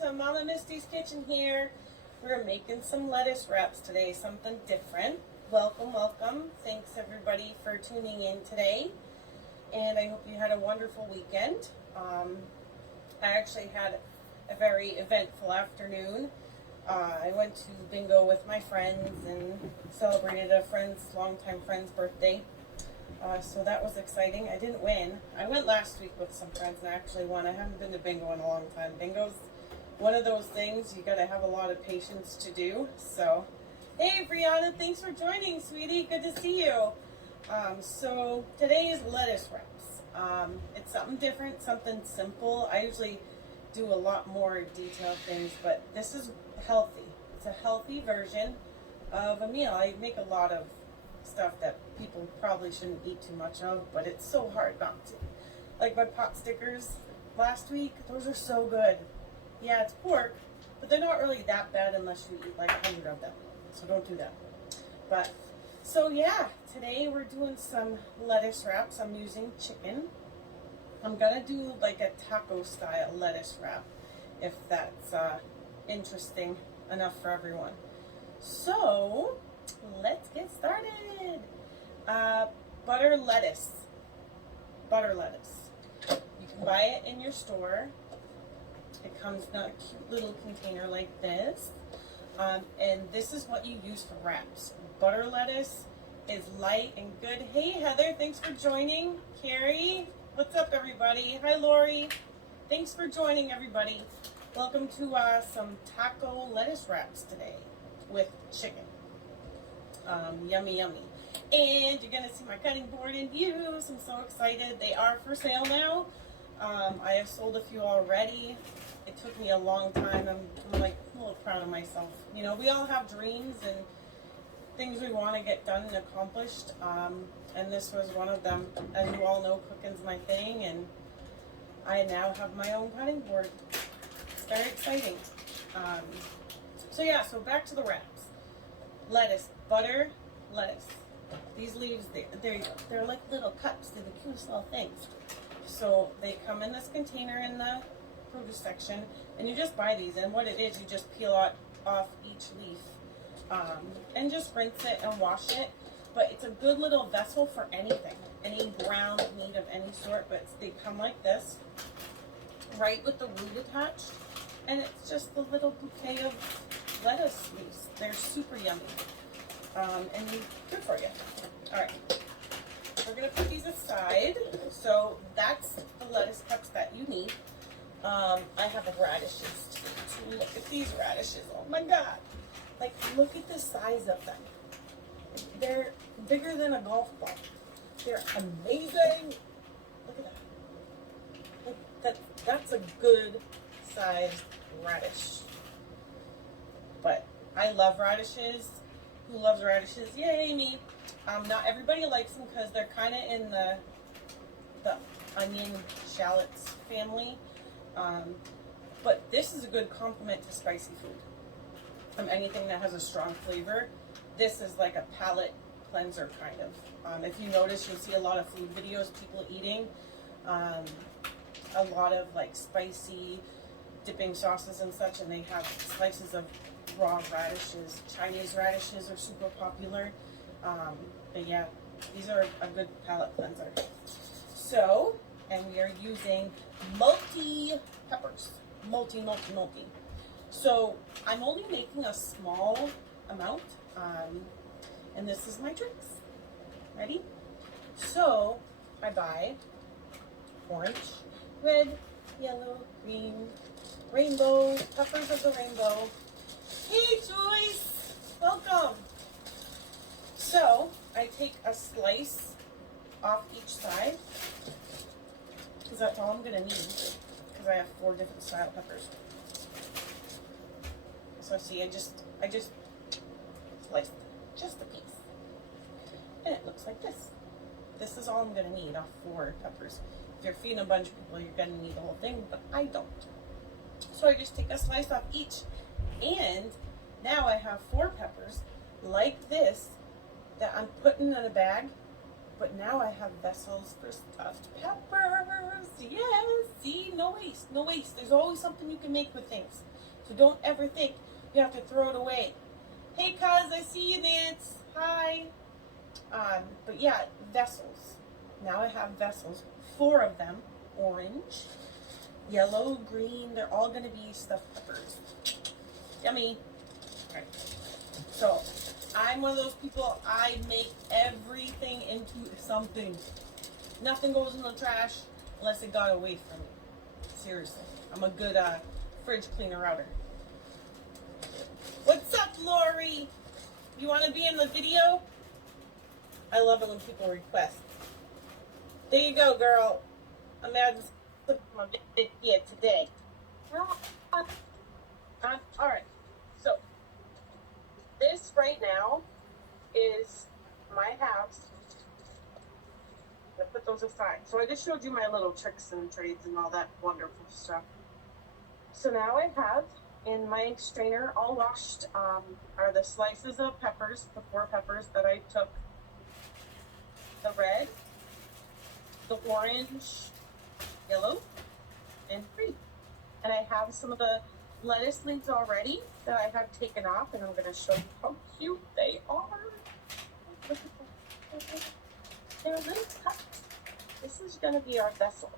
to Mama Misty's Kitchen here. We're making some lettuce wraps today, something different. Welcome, welcome. Thanks everybody for tuning in today. And I hope you had a wonderful weekend. I actually had a very eventful afternoon. I went to bingo with my friends and celebrated a longtime friend's birthday. So that was exciting. I didn't win. I went last week with some friends and I actually won. I haven't been to bingo in a long time. Bingo's one of those things you gotta have a lot of patience to do. So, hey Brianna, thanks for joining, sweetie. Good to see you. So today is lettuce wraps. It's something different, something simple. I usually do a lot more detailed things, but this is healthy. It's a healthy version of a meal. I make a lot of stuff that people probably shouldn't eat too much of, but it's so hard not to. Like my pot stickers last week, those are so good. Yeah, it's pork, but they're not really that bad unless you eat like 100 of them. So don't do that. But, so yeah, today we're doing some lettuce wraps. I'm using chicken. I'm gonna do like a taco style lettuce wrap, if that's interesting enough for everyone. So, let's get started. Butter lettuce. Butter lettuce. You can buy it in your store. It comes in a cute little container like this. And this is what you use for wraps. Butter lettuce is light and good. Hey Heather, thanks for joining. Carrie, what's up everybody? Hi Lori. Thanks for joining everybody. Welcome to some taco lettuce wraps today with chicken. Yummy, yummy. And you're gonna see my cutting board in use. I'm so excited. They are for sale now. I have sold a few already. It took me a long time. I'm like a little proud of myself. You know, we all have dreams and things we want to get done and accomplished. And this was one of them. As you all know, cooking's my thing, and I now have my own cutting board. It's very exciting. So yeah, so back to the wraps. Lettuce, butter, lettuce. These leaves, they're like little cups. They're the cutest little things. So they come in this container in the produce section, and you just buy these. And what it is, you just peel off each leaf, and just rinse it and wash it. But it's a good little vessel for anything, any ground meat of any sort. But they come like this, right with the root attached, and it's just a little bouquet of lettuce leaves. They're super yummy, and good for you. All right, we're gonna put these aside. So that's the lettuce cups that you need. I have radishes too. Look at these radishes. Oh my God! Like, look at the size of them. They're bigger than a golf ball. They're amazing. Look at that. That's a good sized radish. But I love radishes. Who loves radishes? Yay, me. Not everybody likes them because they're kind of in the onion shallots family. But this is a good complement to spicy food. Anything that has a strong flavor. This is like a palate cleanser kind of. If you notice, you'll see a lot of food videos, people eating a lot of like spicy dipping sauces and such, and they have slices of raw radishes. Chinese radishes are super popular. But yeah, these are a good palate cleanser. So, and we are using multi peppers. Multi. So I'm only making a small amount, and this is my tricks. Ready? So I buy orange, red, yellow, green, rainbow, peppers of the rainbow. Hey Joyce, welcome. So I take a slice off each side, because that's all I'm gonna need, because I have 4 different style peppers. So see, I just sliced just a piece, and it looks like this. This is all I'm gonna need off 4 peppers. If you're feeding a bunch of people, you're gonna need the whole thing, but I don't. So I just take a slice off each, and now I have 4 peppers like this that I'm putting in a bag But now I have vessels for stuffed peppers. Yes, see, no waste, no waste. There's always something you can make with things. So don't ever think you have to throw it away. Hey, cuz, I see you, Nance. Hi. But yeah, vessels. Now I have vessels, 4 of them, orange, yellow, green. They're all gonna be stuffed peppers. Yummy. All right. So I'm one of those people, I make everything into something. Nothing goes in the trash unless it got away from me. Seriously. I'm a good fridge cleaner outer. What's up, Lori? You want to be in the video? I love it when people request. There you go, girl. I'm adding my video today. Alright. So, this right now is my house. I'm gonna put those aside. So I just showed you my little tricks and trades and all that wonderful stuff. So now I have in my strainer all washed are the slices of peppers, the 4 peppers that I took. The red, the orange, yellow, and green. And I have some of the lettuce leaves already that I have taken off, and I'm going to show you how cute they are. They're a little cut. This is going to be our vessel.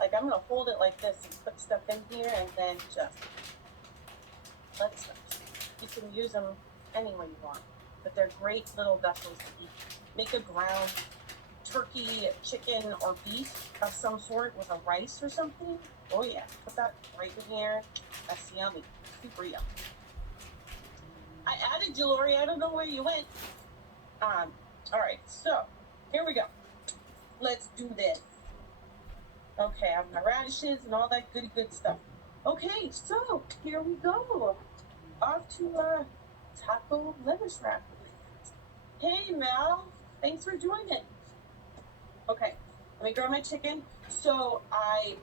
Like, I'm going to hold it like this and put stuff in here, and then just let stuff. You can use them any way you want, but they're great little vessels to eat. Make a ground turkey, chicken, or beef of some sort with a rice or something. Oh yeah, put that right in here. That's yummy, super yummy. I added you, Lori. I don't know where you went. All right, so here we go. Let's do this. Okay, I have my radishes and all that good stuff. Okay, so here we go. Off to taco lettuce wrap. Hey Mel, thanks for joining. Okay, let me grab my chicken. So I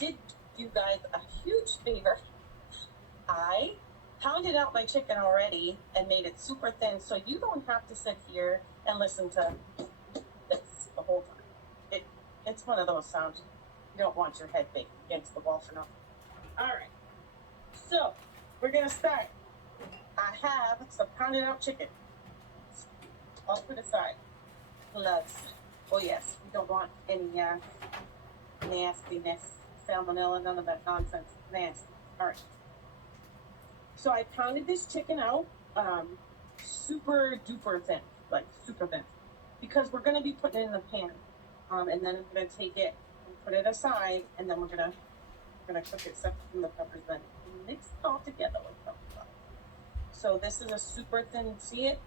did you guys a huge favor. I pounded out my chicken already and made it super thin, so you don't have to sit here and listen to this the whole time. It's one of those sounds you don't want your head baked against the wall for nothing. All right, so we're gonna start. I have some pounded out chicken. I'll put aside. Gloves. Oh yes, we don't want any nastiness, salmonella, none of that nonsense. Nasty. All right. So I pounded this chicken out, super duper thin, like super thin, because we're gonna be putting it in the pan, and then I'm gonna take it and put it aside, and then we're gonna cook it separate from the peppers, then mix it all together like that. So this is a super thin. See it?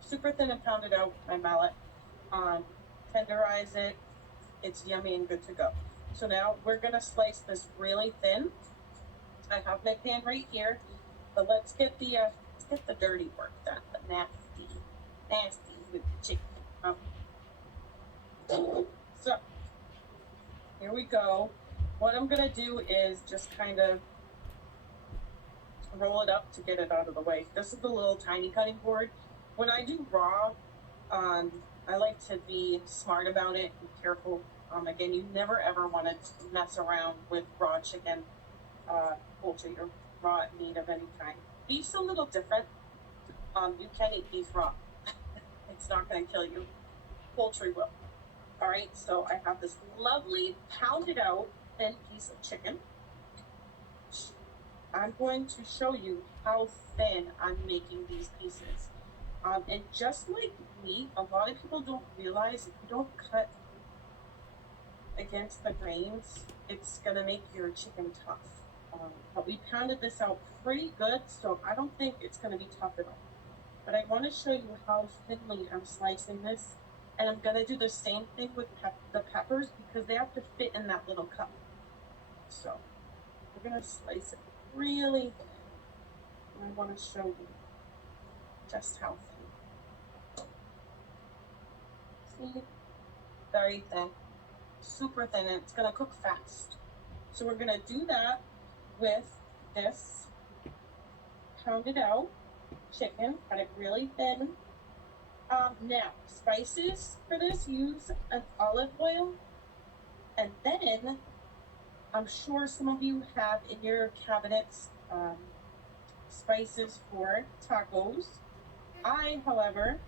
Super thin and pounded out my mallet. Tenderize it. It's yummy and good to go. So now we're gonna slice this really thin. I have my pan right here, but let's get the dirty work done. The nasty with the chicken. So here we go. What I'm gonna do is just kind of roll it up to get it out of the way. This is the little tiny cutting board. When I do raw, I like to be smart about it and careful. Again, you never ever want to mess around with raw chicken, poultry, or raw meat of any kind. Beef's a little different. You can eat beef raw. It's not going to kill you. Poultry will. All right, so I have this lovely pounded out thin piece of chicken. I'm going to show you how thin I'm making these pieces. And just like meat, a lot of people don't realize if you don't cut against the grains, it's going to make your chicken tough. But we pounded this out pretty good, so I don't think it's going to be tough at all. But I want to show you how thinly I'm slicing this. And I'm going to do the same thing with the peppers because they have to fit in that little cup. So we're going to slice it really thin. And I want to show you just how thin. See? Very thin. Super thin, and it's going to cook fast. So we're going to do that with this pounded out chicken. Cut it really thin. Now, spices for this, use an olive oil, and then I'm sure some of you have in your cabinets spices for tacos. I, however,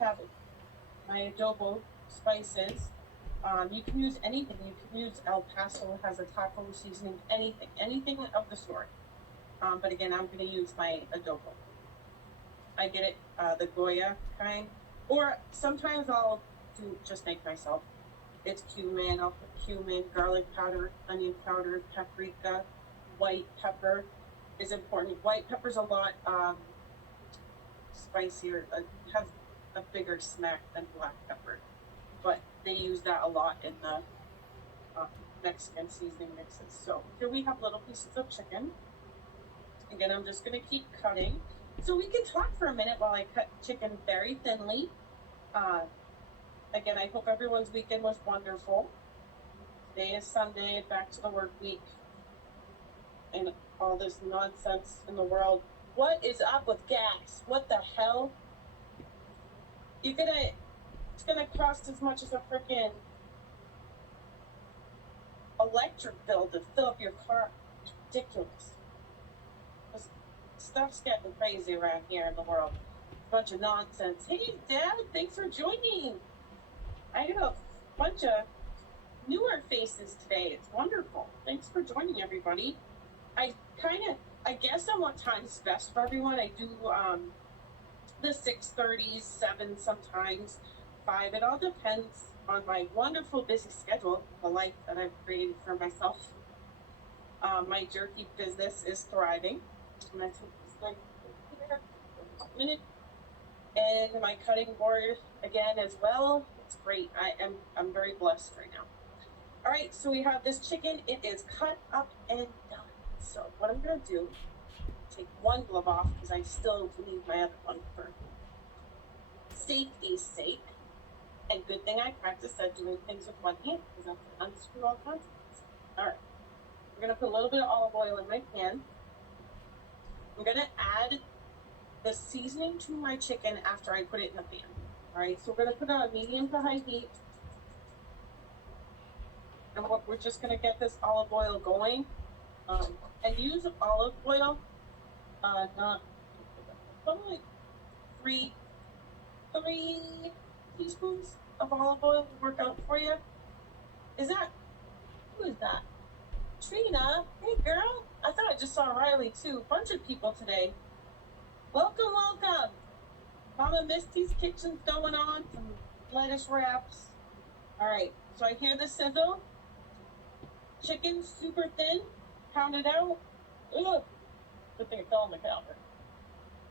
have my adobo spices. You can use anything. You can use El Paso, has a taco seasoning, anything of the sort. But again, I'm going to use my adobo. I get it, the Goya kind, or sometimes I'll just make myself. It's cumin. I'll put cumin, garlic powder, onion powder, paprika, white pepper is important. White pepper's a lot spicier, has a bigger smack than black pepper, but they use that a lot in the Mexican seasoning mixes. So here we have little pieces of chicken. Again, I'm just going to keep cutting. So we can talk for a minute while I cut chicken very thinly. Again, I hope everyone's weekend was wonderful. Today is Sunday, back to the work week, and all this nonsense in the world. What is up with gas? What the hell? It's gonna cost as much as a freaking electric bill to fill up your car. It's ridiculous. This stuff's getting crazy around here in the world. Bunch of nonsense. Hey, Dad, thanks for joining. I got a bunch of newer faces today. It's wonderful. Thanks for joining, everybody. I guess on what time's best for everyone. I do the 6:30s, 7 sometimes, 5. It all depends on my wonderful busy schedule, the life that I've created for myself. My jerky business is thriving. I'm gonna take this like here for a minute. And my cutting board again as well. It's great. I'm very blessed right now. All right, so we have this chicken. It is cut up and done. So what I'm gonna do, take one glove off because I still need my other one for safety's sake. And good thing I practiced at doing things with one hand because I can unscrew all kinds of things. All right, we're gonna put a little bit of olive oil in my pan. I'm gonna add the seasoning to my chicken after I put it in the pan. All right, so we're gonna put it on medium to high heat. And we're just gonna get this olive oil going. And use olive oil, not probably like three teaspoons of olive oil will work out for you. Who is that? Trina, hey girl. I thought I just saw Riley too. Bunch of people today. Welcome, welcome. Mama Misty's kitchen's going on. Some lettuce wraps. All right, so I hear the sizzle. Chicken super thin, pounded out. Ugh, good thing it fell on the counter.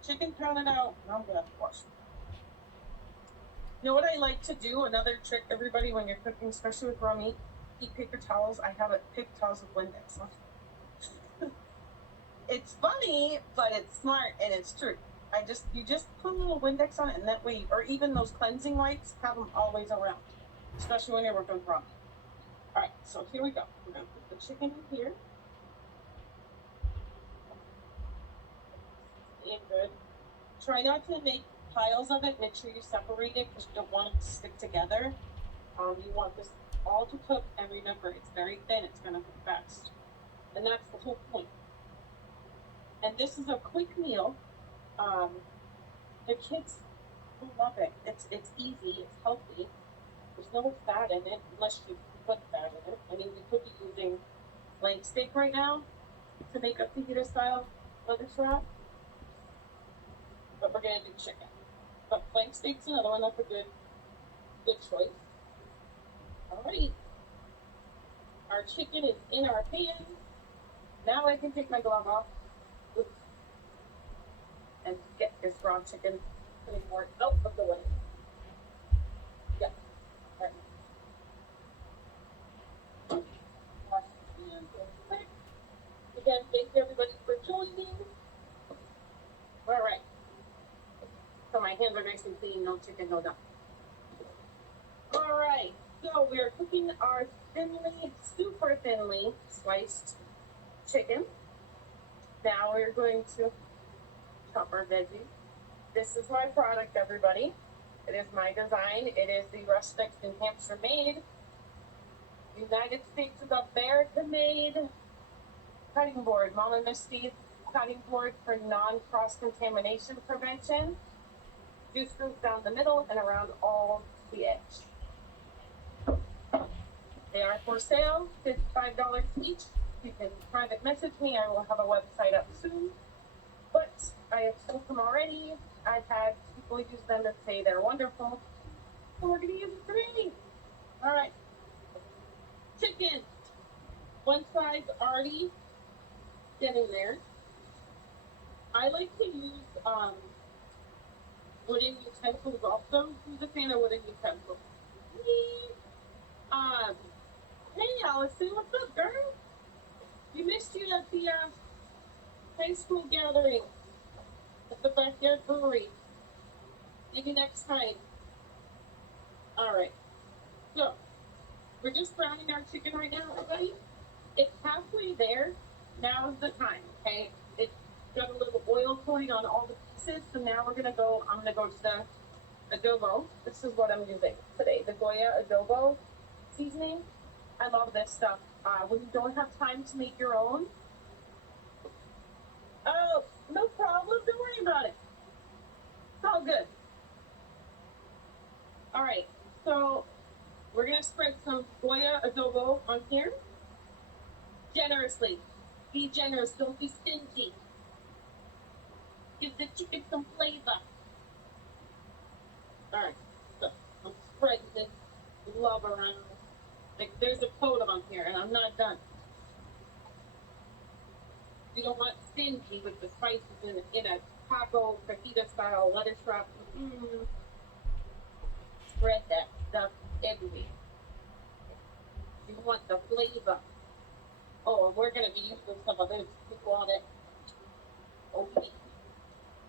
Chicken pounded out, and I'm gonna have to wash it. You know what I like to do? Another trick, everybody, when you're cooking, especially with raw meat, eat paper towels. I have paper towels with Windex on. It's funny, but it's smart and it's true. You just put a little Windex on it, and that way, or even those cleansing wipes, have them always around, especially when you're working with raw meat. All right, so here we go. We're gonna put the chicken in here. And good. Try not to make piles of it. Make sure you separate it because you don't want it to stick together. You want this all to cook, and remember, it's very thin. It's gonna cook fast, and that's the whole point. And this is a quick meal. The kids will love it. It's easy. It's healthy. There's no fat in it unless you put fat in it. I mean, we could be using flank steak right now to make a fajita style lettuce wrap, but we're gonna do chicken. But flank steak's another one that's a good choice. Alrighty, our chicken is in our pan. Now I can take my glove off. Oops. And get this raw chicken putting more out of the way. Yeah. All right. Wash your hands real quick. Again, thank you everybody for joining. All right. So my hands are nice and clean, no chicken, no nothing. All right, so we are cooking our super thinly sliced chicken. Now we're going to chop our veggies. This is my product, everybody. It is my design. It is the rustic New Hampshire made, United States of America made cutting board. Mom and Misty cutting board for non-cross contamination prevention. Two screws down the middle and around all the edge. They are for sale, $55 each. You can private message me. I will have a website up soon. But I have sold them already. I've had people use them and say they're wonderful. So we're gonna use it today. All right. Chicken. One side's already getting there. I like to use wooden utensils also. Who's a fan of wooden utensils? Me. Hey Allison, what's up, girl? We missed you at the high school gathering at the backyard brewery. Maybe next time. All right. So we're just browning our chicken right now, everybody. It's halfway there. Now's the time, okay? It's got a little oil coating on all the pieces, so now I'm gonna go to the adobo. This is what I'm using today, the Goya adobo seasoning. I love this stuff. When you don't have time to make your own, oh, no problem. Don't worry about it. It's all good. All right, so we're gonna spread some Goya adobo on here. Generously. Be generous. Don't be stingy. Give the chicken some flavor. All right, so I'm spreading this love around. Like there's a coat on here, and I'm not done. You don't want stingy with the spices in a taco fajita style lettuce wrap. Spread that stuff everywhere. You want the flavor. Oh, and we're gonna be using some of this. People on it. Okay.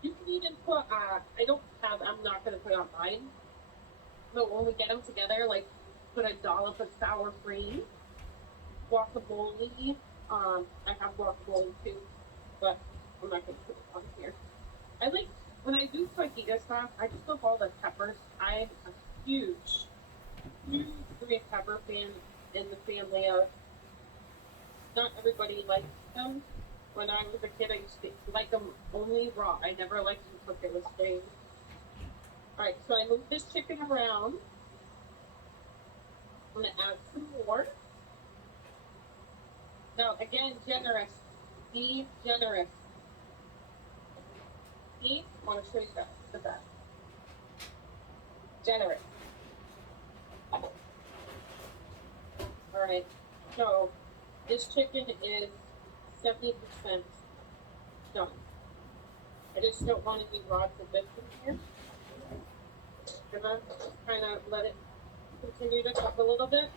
You can even put. I'm not gonna put it on mine. But when we get them together, like put a dollop of sour cream, guacamole. I have guacamole too, but I'm not gonna put it on here. I like when I do fajita stuff. I just love all the peppers. I'm a huge green pepper fan in the family of. Not everybody likes them. When I was a kid, I used to like them only raw. I never liked them cooked. It was strange. All right, so I moved this chicken around. I'm gonna add some more. Now, again, generous. Be generous. See? I want to show you that. Look at that. Generous. All right, so this chicken is 70% done. I just don't want any rods of bits in here. I'm gonna kind of let it continue to cook a little bit.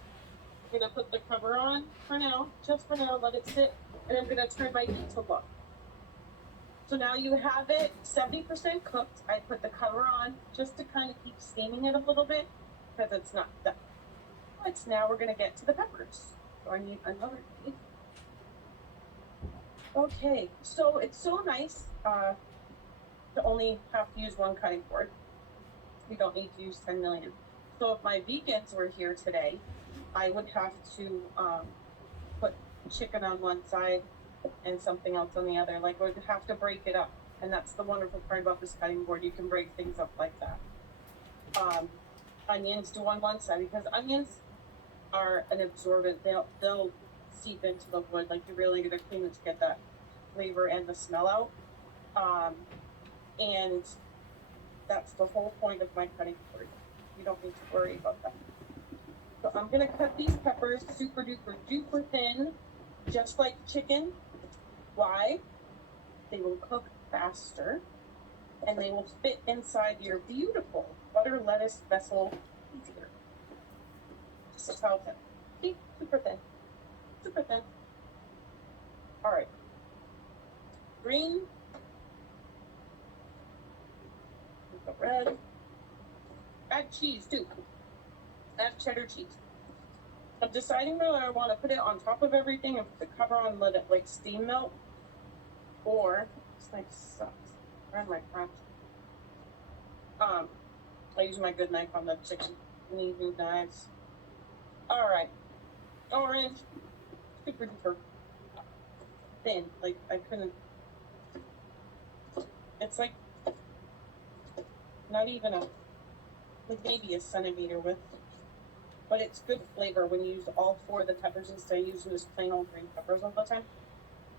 I'm gonna put the cover on for now, just for now, let it sit, and I'm gonna turn my heat to low. So now you have it 70% cooked. I put the cover on just to kind of keep steaming it a little bit because it's not done. But now we're gonna get to the peppers. So I need another heat. Okay, so it's so nice to only have to use one cutting board. We don't need to use 10 million. So if my vegans were here today, I would have to put chicken on one side and something else on the other. Like, I would have to break it up. And that's the wonderful part about this cutting board. You can break things up like that. Onions do on one side because onions are an absorbent. They'll seep into the wood. Like, you really get to clean it to get that flavor and the smell out. And that's the whole point of my cutting board. You don't need to worry about that. So I'm gonna cut these peppers super duper thin, just like chicken. Why? They will cook faster and they will fit inside your beautiful butter lettuce vessel easier. This is how thin. See? Super thin. Super thin. Alright. Green. The red. Add cheese too. Add cheddar cheese. I'm deciding whether I want to put it on top of everything and put the cover on and let it like steam melt. Or this knife sucks. Where's my crunch? I use my good knife on the chicken. You need new knives. All right. Orange. Super duper thin. Like, I couldn't. It's like not even like maybe a centimeter width. But it's good flavor when you use all 4 of the peppers instead of using just plain old green peppers all the time.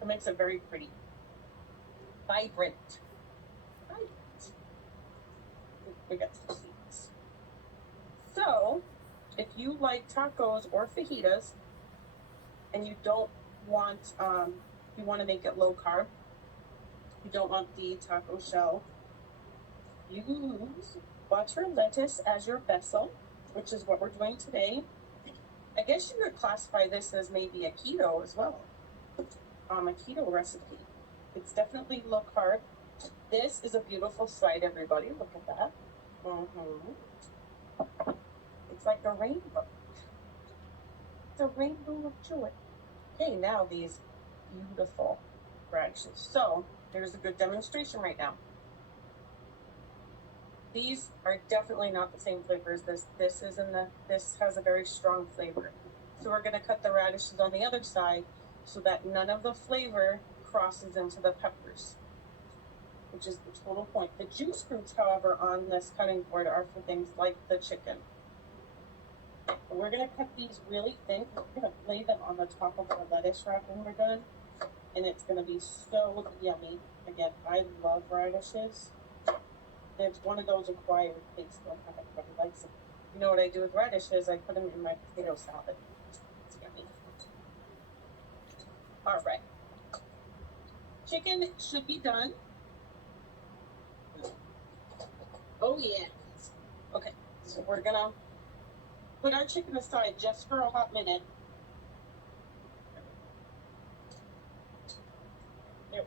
It makes it very pretty. Vibrant. Vibrant. We got some seeds. So, if you like tacos or fajitas, and you don't want, you want to make it low carb, you don't want the taco shell, use butter lettuce as your vessel, which is what we're doing today. I guess you could classify this as maybe a keto as well. A keto recipe. It's definitely low carb. This is a beautiful sight, everybody. Look at that. It's like a rainbow. It's a rainbow of joy. Okay, now these beautiful radishes. So here's a good demonstration right now. These are definitely not the same flavor as this. This has a very strong flavor. So we're gonna cut the radishes on the other side so that none of the flavor crosses into the peppers, which is the total point. The juice fruits, however, on this cutting board are for things like the chicken. We're gonna cut these really thin. We're gonna lay them on the top of our lettuce wrap when we're done, and it's gonna be so yummy. Again, I love radishes. It's one of those acquired tastes that not everybody likes them. You know what I do with radishes? I put them in my potato salad. It's yummy. All right. Chicken should be done. Oh yeah. Okay, so we're gonna put our chicken aside just for a hot minute. There.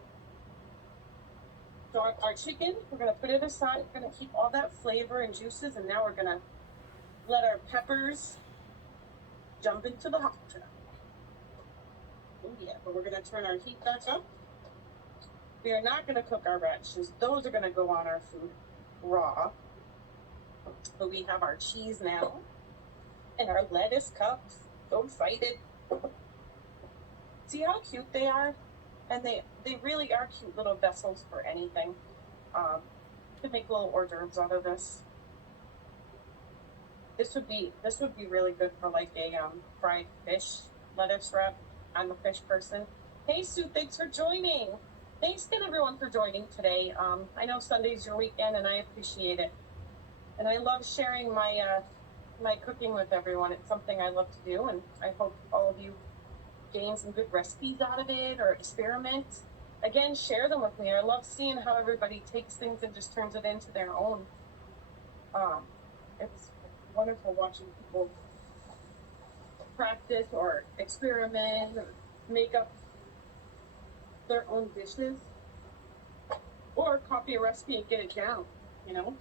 So our chicken, we're gonna put it aside. We're gonna keep all that flavor and juices, and now we're gonna let our peppers jump into the hot tub. Oh yeah, but we're gonna turn our heat back up. We are not gonna cook our radishes. Those are gonna go on our food raw. But we have our cheese now and our lettuce cups. So excited. See how cute they are? And they really are cute little vessels for anything. You could make little hors d'oeuvres out of this. This would be really good for like a fried fish lettuce wrap. I'm a fish person. Hey Sue, thanks for joining. Thanks again everyone for joining today. I know Sunday's your weekend and I appreciate it. And I love sharing my my cooking with everyone. It's something I love to do, and I hope all of you gain some good recipes out of it or experiment. Again, share them with me. I love seeing how everybody takes things and just turns it into their own. It's wonderful watching people practice or experiment or make up their own dishes or copy a recipe and get it down, you know?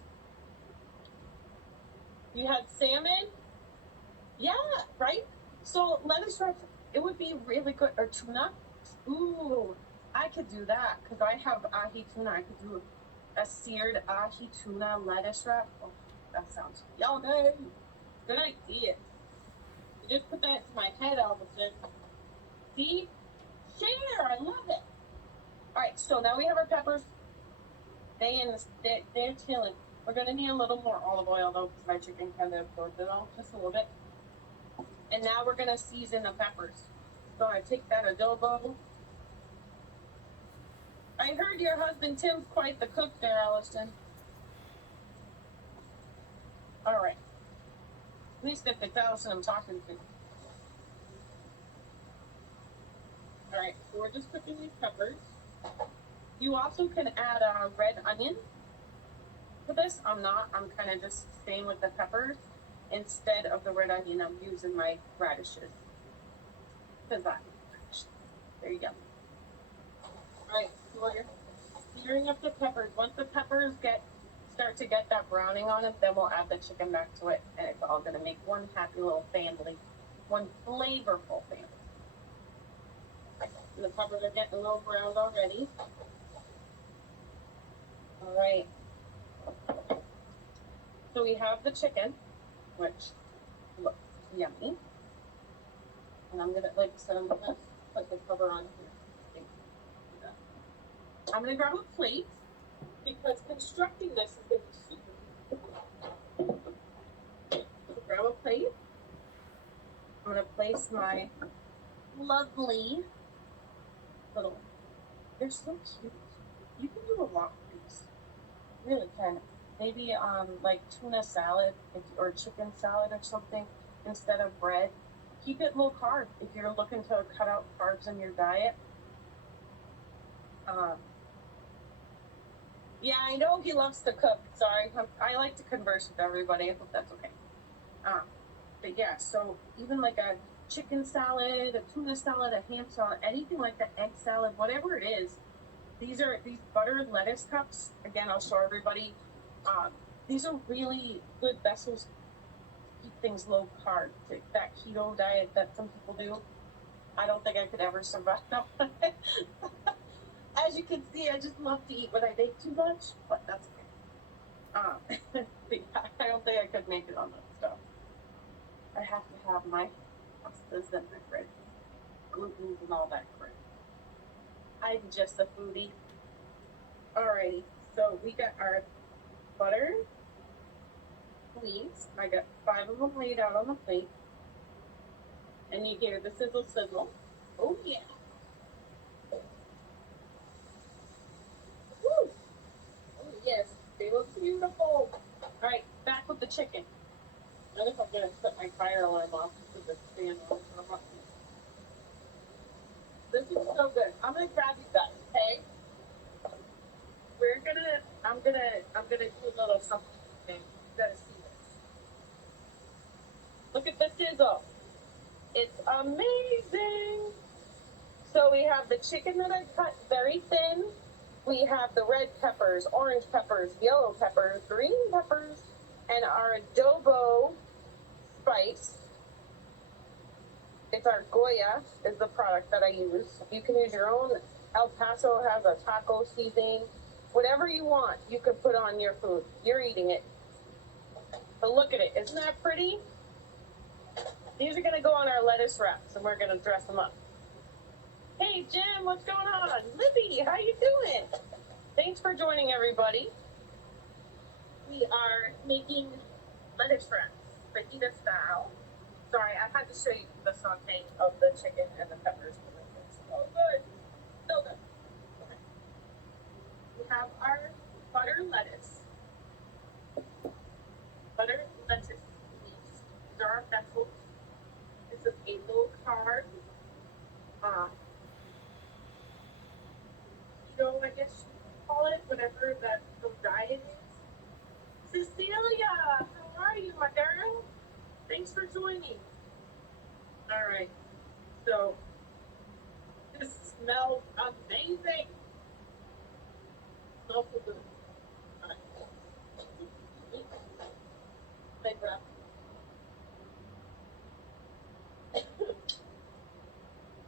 You had salmon? Yeah, right? So lettuce wraps, it would be really good. Or tuna? Ooh, I could do that because I have ahi tuna. I could do a seared ahi tuna lettuce wrap. Oh, that sounds yummy. Good idea. You just put that into my head all of a sudden. See? Share. I love it. All right, so now we have our peppers. They're chilling. We're gonna need a little more olive oil though, because my chicken kind of absorbed it all just a little bit. And now we're gonna season the peppers. So I take that adobo. I heard your husband Tim's quite the cook there, Allison. All right. At least if it's Allison I'm talking to. All right, so we're just cooking these peppers. You also can add a red onion to this. I'm not. I'm kind of just staying with the peppers. Instead of the red onion, I'm using my radishes. Because that. There you go. All right, so we're searing up the peppers. Once the peppers start to get that browning on it, then we'll add the chicken back to it, and it's all gonna make one happy little family, one flavorful family. And the peppers are getting a little browned already. All right. So we have the chicken, which looks yummy. And I'm gonna, like I said, I'm gonna put the cover on here. I'm gonna grab a plate because constructing this is gonna be super. So grab a plate. I'm gonna place my lovely little. They're so cute. You can do a lot with these. Really can. Maybe like tuna salad or chicken salad or something instead of bread. Keep it low carb if you're looking to cut out carbs in your diet. Yeah, I know he loves to cook. Sorry, I like to converse with everybody. I hope that's okay. But yeah, so even like a chicken salad, a tuna salad, a ham salad, anything like that, egg salad, whatever it is. These buttered lettuce cups. Again, I'll show everybody. These are really good vessels to keep things low carb. That keto diet that some people do. I don't think I could ever survive. As you can see, I just love to eat when I bake too much, but that's okay. But yeah, I don't think I could make it on that stuff. I have to have my pastas and my bread, gluten and all that crap. I'm just a foodie. Alrighty, so we got our butter leaves. I got 5 of them laid out on the plate. And you hear the sizzle sizzle. Oh yeah. Woo! Oh yes, they look beautiful. Alright, back with the chicken. I don't know if I'm gonna put my fire alarm off with the fan on. This is so good. I'm gonna grab you guys, okay? I'm gonna do a little something. You gotta see this. Look at the sizzle. It's amazing. So we have the chicken that I cut very thin. We have the red peppers, orange peppers, yellow peppers, green peppers, and our adobo spice. It's our Goya is the product that I use. You can use your own. El Paso has a taco seasoning. Whatever you want, you can put on your food. You're eating it. But look at it. Isn't that pretty? These are going to go on our lettuce wraps, and we're going to dress them up. Hey, Jim, what's going on? Libby, how you doing? Thanks for joining, everybody. We are making lettuce wraps, fajita style. Sorry, I had to show you the sauteing of the chicken and the peppers. So good. So good. Okay. We have our butter lettuce. Butter lettuce leaves. These are our vessels. This is a low carb, keto, I guess you could call it, whatever that the diet is. Cecilia, how are you, my girl? Thanks for joining. All right, so this smells amazing. Smells so good. All right. Big wrap.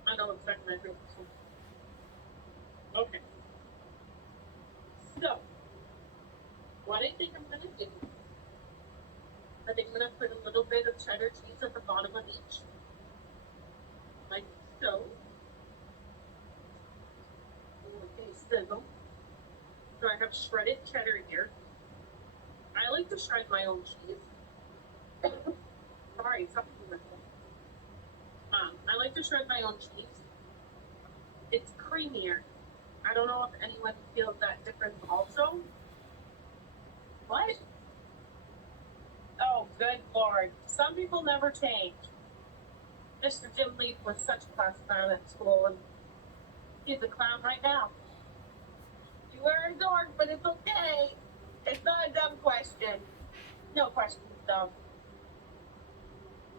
I know exactly my favorite. Okay. So, what I think I'm gonna do, I think I'm gonna put a little bit of cheddar cheese at the bottom of each. Like so. Okay, sizzle. So I have shredded cheddar here. I like to shred my own cheese. Sorry, something like that. I like to shred my own cheese. It's creamier. I don't know if anyone feels that difference also. What? Oh, good Lord. Some people never change. Mr. Jim Leaf was such a class clown at school, and he's a clown right now. You were a dork, but it's okay. It's not a dumb question. No question is dumb.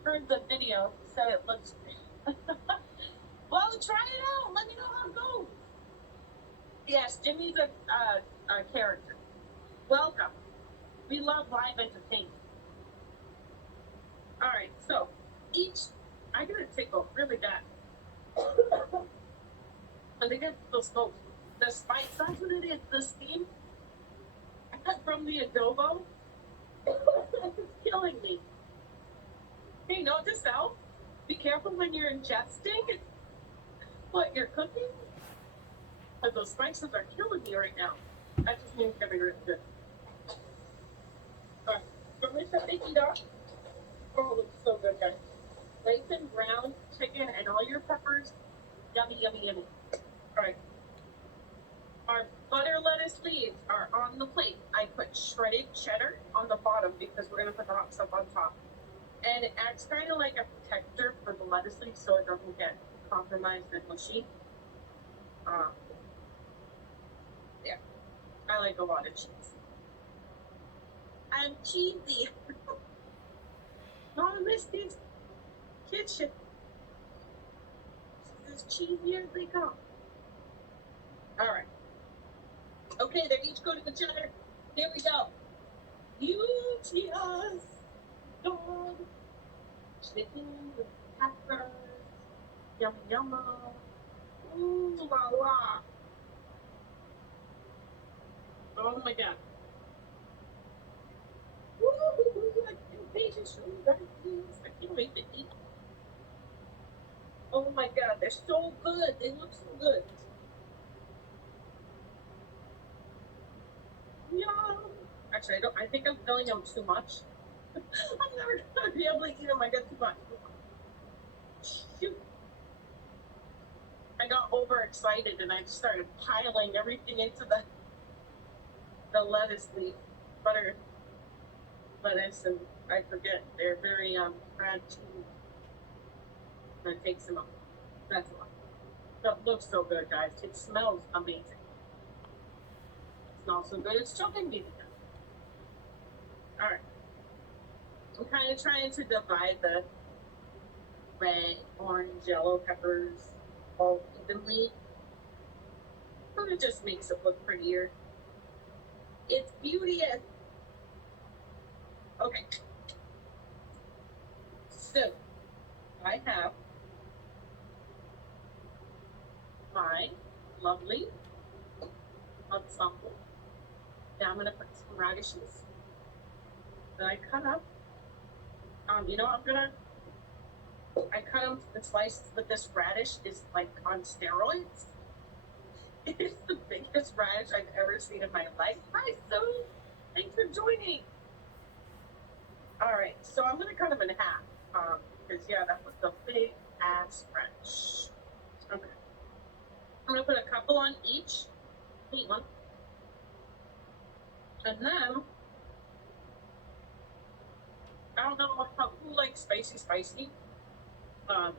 Heard the video, said it looks great. Well, try it out. Let me know how it goes. Yes, Jimmy's a character. Welcome. We love live entertainment. All right, so I'm gonna tickle really bad. And they get the smoke, the spice. That's what it is. The steam from the adobo It's killing me. Hey, note to self, be careful when you're ingesting what you're cooking. But those spices are killing me right now. I just need to get rid of it. Alright, so I'm going to set the heat off. Oh, it looks so good, guys. Nice and brown chicken and all your peppers. Yummy, yummy, yummy. Alright. Our butter lettuce leaves are on the plate. I put shredded cheddar on the bottom because we're going to put the hot stuff on top. And it acts kind of like a protector for the lettuce leaves so it doesn't get compromised and mushy. Yeah, I like a lot of cheese. I'm cheesy. Mom, Misty's kitchen. She's as cheesy as they come. Alright. Okay, they're each going to the cheddar. Here we go. Beauteous dog. Chicken with peppers. Yum yum. Ooh la la. Oh my god. Ooh, I can't wait to eat. Oh my god, they're so good. They look so good. Yum. Actually, I think I'm filling them too much. I'm never gonna be able to eat them. I got too much. Shoot. I got overexcited and I just started piling everything into the lettuce leaf, butter lettuce, and I forget they're very fried too. And it takes them up. That's a lot. That looks so good, guys. It smells amazing. It smells so good. It's choking me. All right. I'm kind of trying to divide the red, orange, yellow peppers all evenly. But it just makes it look prettier. It's beauteous. Okay. So, I have my lovely ensemble. Now I'm going to put some radishes that I cut up. You know, I cut them in slices, but this radish is like on steroids. It's the biggest radish I've ever seen in my life. Hi, Sue. Thanks for joining. All right, so I'm gonna cut them in half. Because yeah, that was the big ass radish. Okay. I'm gonna put a couple on each. Eat one. And then I don't know who likes spicy. I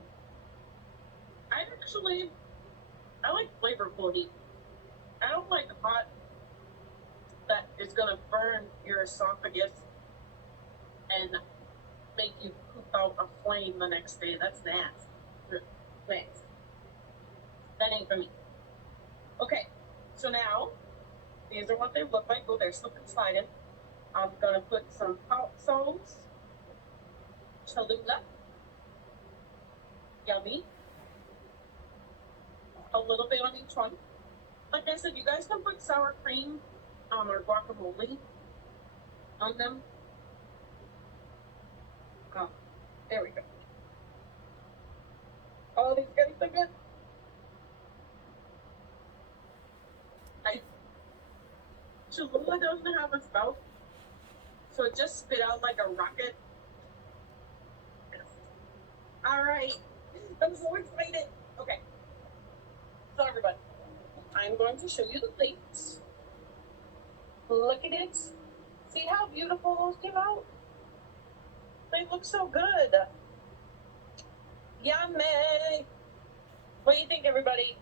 like flavorful heat. I don't like hot that is gonna burn your esophagus and make you poop out a flame the next day. That's nasty. Thanks. That ain't for me. Okay, so now these are what they look like. Oh, they're slipping and sliding. I'm gonna put some hot sauce, Cholula, yummy, a little bit on each one. Like I said, you guys can put sour cream or guacamole on them. There we go. Oh, these getting so good. Cholula doesn't have a spout, so it just spit out like a rocket. All right, I'm so excited. Okay, so everybody, I'm going to show you the plates. Look at it. See how beautiful those came out? They look so good. Yummy. What do you think, everybody?